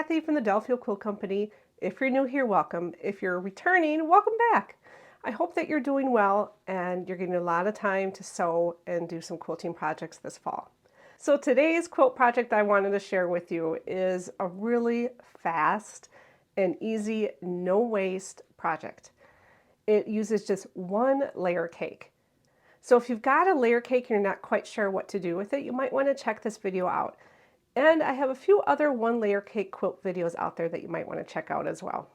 Kathy from the Delfield Quilt Company. If you're new here, welcome. If you're returning, welcome back. I hope that you're doing well and you're getting a lot of time to sew and do some quilting projects this fall. So today's quilt project I wanted to share with you is a really fast and easy, no waste project. It uses just one layer cake. So if you've got a layer cake and you're not quite sure what to do with it, you might want to check this video out. And I have a few other one layer cake quilt videos out there that you might want to check out as well.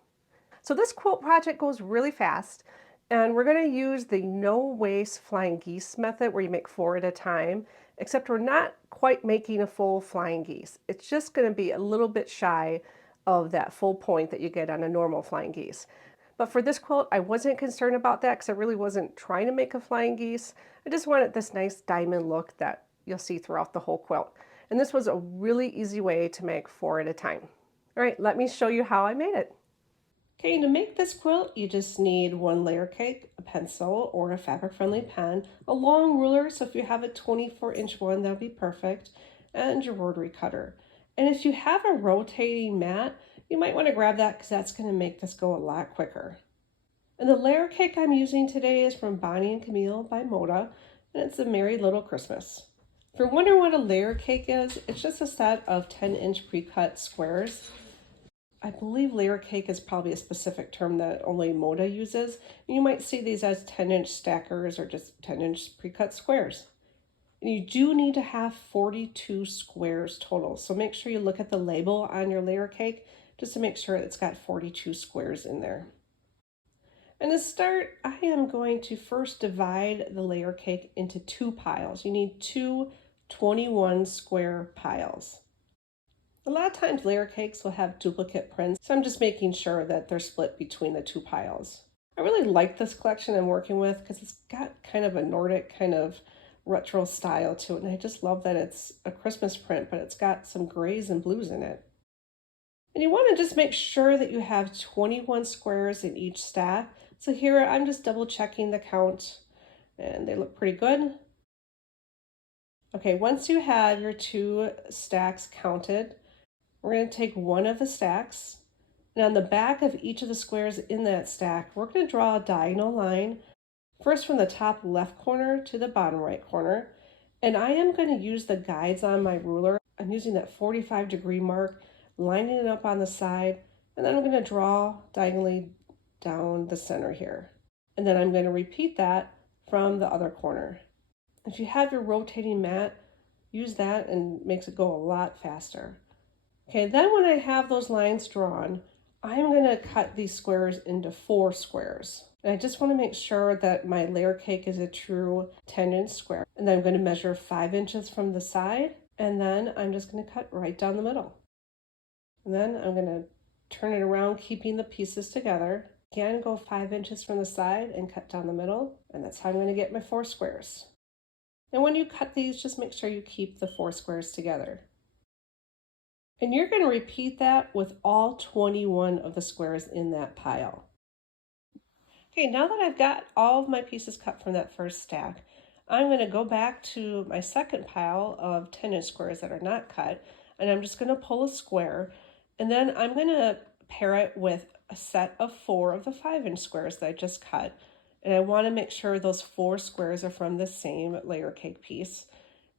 So this quilt project goes really fast, and we're going to use the no waste flying geese method where you make 4 at a time, except we're not quite making a full flying geese. It's just going to be a little bit shy of that full point that you get on a normal flying geese. But for this quilt, I wasn't concerned about that because I really wasn't trying to make a flying geese. I just wanted this nice diamond look that you'll see throughout the whole quilt. And this was a really easy way to make 4 at a time. All right, let me show you how I made it. Okay, to make this quilt, you just need one layer cake, a pencil or a fabric-friendly pen, a long ruler, so if you have a 24-inch one, that would be perfect, and your rotary cutter. And if you have a rotating mat, you might want to grab that because that's going to make this go a lot quicker. And the layer cake I'm using today is from Bonnie and Camille by Moda, and it's a Merry Little Christmas. If you're wondering what a layer cake is, it's just a set of 10-inch pre-cut squares. I believe layer cake is probably a specific term that only Moda uses. You might see these as 10-inch stackers or just 10-inch pre-cut squares. And you do need to have 42 squares total, so make sure you look at the label on your layer cake just to make sure it's got 42 squares in there. And to start, I am going to first divide the layer cake into 2 piles. You need 2 21 square piles. A lot of times layer cakes will have duplicate prints, so I'm just making sure that they're split between the 2 piles. I really like this collection I'm working with because it's got kind of a Nordic kind of retro style to it, and I just love that it's a Christmas print, but it's got some grays and blues in it. And you want to just make sure that you have 21 squares in each stack. So here I'm just double checking the count and they look pretty good. Okay, once you have your 2 stacks counted, we're going to take one of the stacks, and on the back of each of the squares in that stack, we're going to draw a diagonal line, first from the top left corner to the bottom right corner. And I am going to use the guides on my ruler. I'm using that 45-degree mark, lining it up on the side, and then I'm going to draw diagonally down the center here. And then I'm going to repeat that from the other corner. If you have your rotating mat, use that and it makes it go a lot faster. Okay, then when I have those lines drawn, I'm going to cut these squares into 4 squares. And I just want to make sure that my layer cake is a true 10-inch square. And then I'm going to measure 5 inches from the side, and then I'm just going to cut right down the middle. And then I'm going to turn it around, keeping the pieces together. Again, go 5 inches from the side and cut down the middle, and that's how I'm going to get my 4 squares. And when you cut these, just make sure you keep the 4 squares together. And you're going to repeat that with all 21 of the squares in that pile. Okay, now that I've got all of my pieces cut from that first stack, I'm going to go back to my second pile of 10-inch squares that are not cut, and I'm just going to pull a square, and then I'm going to pair it with a set of 4 of the 5-inch squares that I just cut. And I want to make sure those 4 squares are from the same layer cake piece.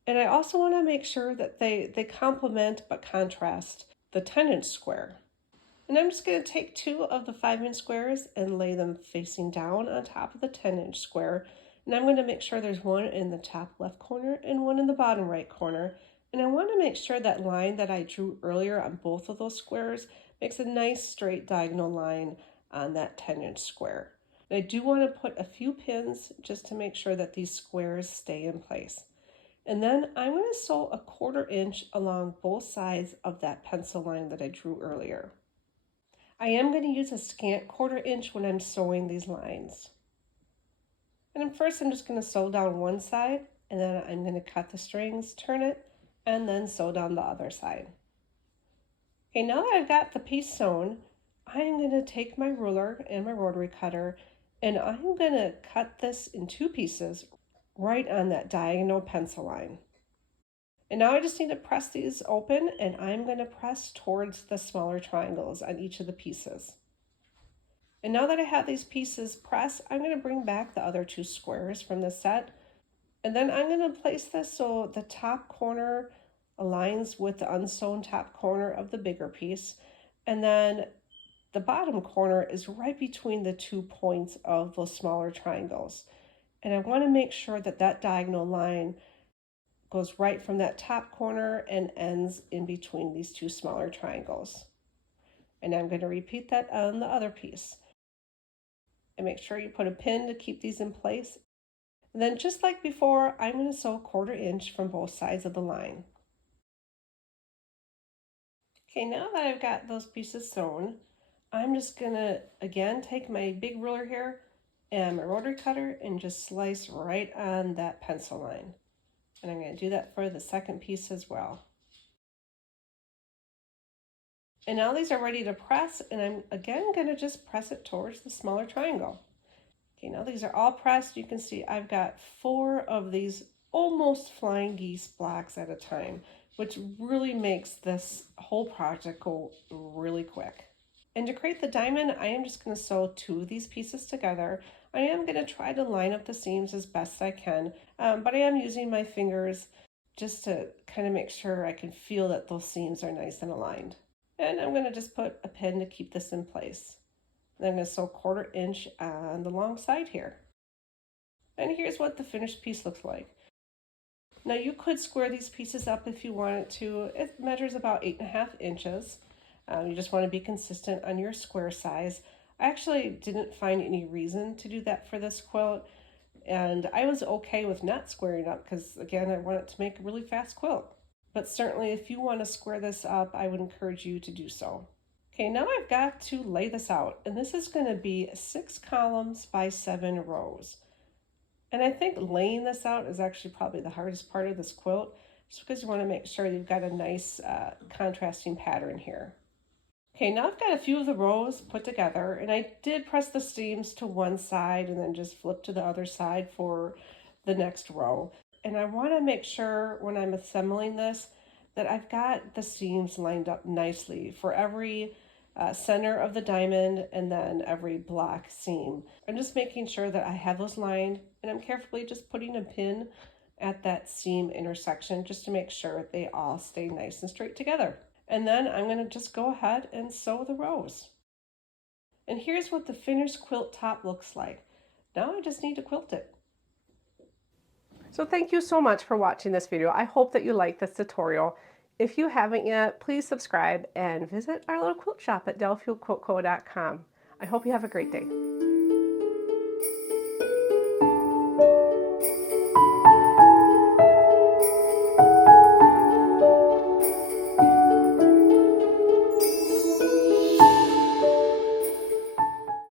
And I also want to make sure that they complement but contrast the 10-inch square. And I'm just going to take 2 of the 5-inch squares and lay them facing down on top of the 10-inch square. And I'm going to make sure there's one in the top left corner and one in the bottom right corner. And I want to make sure that line that I drew earlier on both of those squares makes a nice straight diagonal line on that 10-inch square. And I do want to put a few pins just to make sure that these squares stay in place. And then I'm going to sew a 1/4 inch along both sides of that pencil line that I drew earlier. I am going to use a scant 1/4 inch when I'm sewing these lines. And first I'm just going to sew down one side, and then I'm going to cut the strings, turn it, and then sew down the other side. Okay, now that I've got the piece sewn, I'm going to take my ruler and my rotary cutter, and I'm going to cut this in 2 pieces right on that diagonal pencil line. And now I just need to press these open, and I'm going to press towards the smaller triangles on each of the pieces. And now that I have these pieces pressed, I'm going to bring back the other two squares from the set. And then I'm going to place this so the top corner aligns with the unsewn top corner of the bigger piece. And then the bottom corner is right between the 2 points of those smaller triangles. And I want to make sure that that diagonal line goes right from that top corner and ends in between these two smaller triangles. And I'm going to repeat that on the other piece. And make sure you put a pin to keep these in place. And then just like before, I'm going to sew 1/4 inch from both sides of the line. Okay, now that I've got those pieces sewn, I'm just going to again take my big ruler here and my rotary cutter and just slice right on that pencil line. And I'm going to do that for the second piece as well. And now these are ready to press, and I'm again going to just press it towards the smaller triangle. Okay, now these are all pressed. You can see I've got 4 of these almost flying geese blocks at a time, which really makes this whole project go really quick. And to create the diamond, I am just going to sew 2 of these pieces together. I am going to try to line up the seams as best I can, but I am using my fingers just to kind of make sure I can feel that those seams are nice and aligned. And I'm going to just put a pin to keep this in place. Then I'm going to sew 1/4 inch on the long side here. And here's what the finished piece looks like. Now you could square these pieces up if you wanted to. It measures about 8.5 inches. You just want to be consistent on your square size. I actually didn't find any reason to do that for this quilt, and I was okay with not squaring up because, again, I wanted to make a really fast quilt. But certainly if you want to square this up, I would encourage you to do so. Okay, now I've got to lay this out, and this is going to be 6 columns by 7 rows. And I think laying this out is actually probably the hardest part of this quilt, just because you want to make sure you've got a nice contrasting pattern here. Okay, now I've got a few of the rows put together, and I did press the seams to one side and then just flip to the other side for the next row. And I want to make sure when I'm assembling this that I've got the seams lined up nicely for every center of the diamond and then every block seam. I'm just making sure that I have those lined, and I'm carefully just putting a pin at that seam intersection just to make sure they all stay nice and straight together. And then I'm going to just go ahead and sew the rows. And here's what the finished quilt top looks like. Now I just need to quilt it. So thank you so much for watching this video. I hope that you like this tutorial. If you haven't yet, please subscribe and visit our little quilt shop at delfieldquiltco.com. I hope you have a great day.